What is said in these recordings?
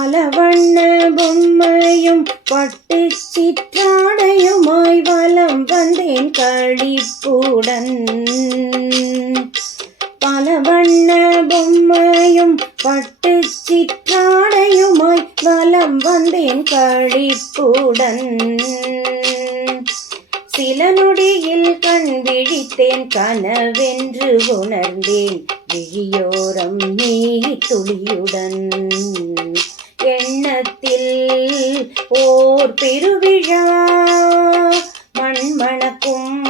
பல வண்ண பொம்மையும் பட்டு சிற்றாடையுமாய் வலம் வந்தேன் களிப்புடன். பல வண்ண பொம்மையும் பட்டு சிற்றாடையுமாய் வலம் வந்தேன் களிப்புடன். சில நொடியில் கண் விழித்தேன் கனவென்று உணர்ந்தேன் விழியோரம் நீர் துளியுடன். எண்ணத்தில் ஓர் பெருவிழா மண்மணக்கும்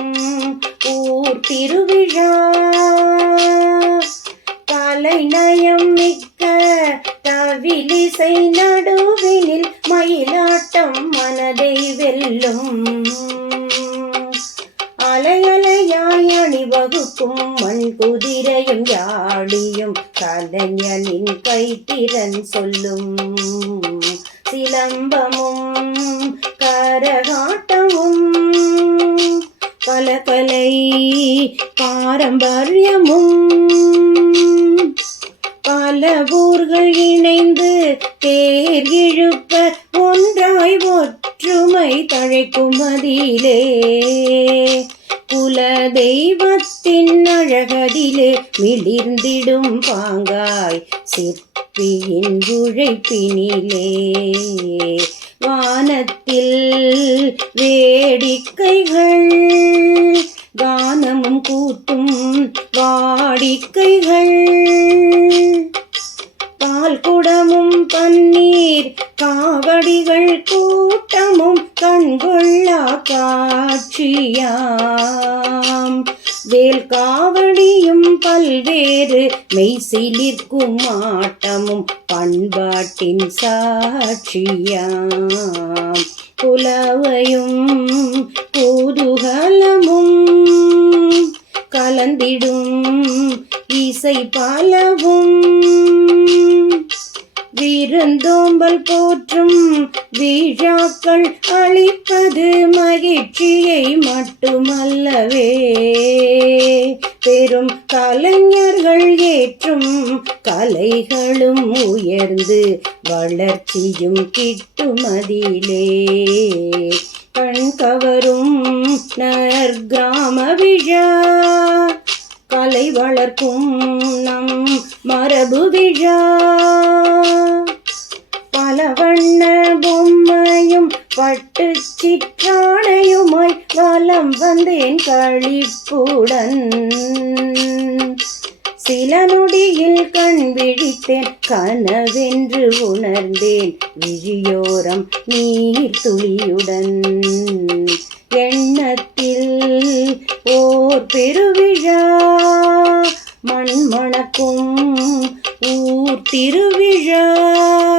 ஊர் திருவிழா. கலைநயம் மிக்க தவிலிசை நடுவினில் மயிலாட்டம் மனதை வெல்லும். அலையலையாய் அணிவகுக்கும் மண் குதிரையும் யாழியும் கலைஞனின் கைத்திறன் சொல்லும். சிலம்பமும் கரகாட்டமும் பல கலை பாரம்பரியமும் பல ஊர்கள் இணைந்து தேர் இழுப்ப ஒன்றாய் ஒற்றுமை தழைக்கும் அதிலே. குல தெய்வத்தின் அழகதிலே மிளிர்ந்திடும் பாங்காய் சிற்பியின் உழைப்பினிலே. வானத்தில் வேடிக்கைகள் கானமும் கூத்தும் வாடிக்கைகள். பால் குடமும் பன்னீர் காவடிகள் கூட்டமும் கண்கொள்ளா காட்சியாம். வேல் காவடியும் பல்வேறு மெய்சிலிர்க்கும் ஆட்டமும் பண்பாட்டின் சாட்சியாம். புலவையும் குதூகலமும் கலந்திடும் இசை பலவும். விருந்தோம்பல் போற்றும் விழாக்கள் அளிப்பது மகிழ்ச்சியை மட்டுமல்லவே. பெரும் கலைஞர்கள் ஏற்றும் கலைகளும் உயர்ந்து வளர்ச்சியும் கிட்டுமதிலே. கண் கவரும் நற்கிராம விழா கலை வளர்க்கும் நம் மரபு விழா. பல வண்ண பொம்மையும் பட்டு சிற்றாடையுமாய் வலம் வந்தேன் களிப்புடன். சில நொடியில் கண் விழித்தேன் கனவென்று உணர்ந்தேன் விழியோரம் நீர் துளியுடன். எண்ணத்தில் ஓர் பெருவிழா மண்மணக்கும் ஊர் திருவிழா.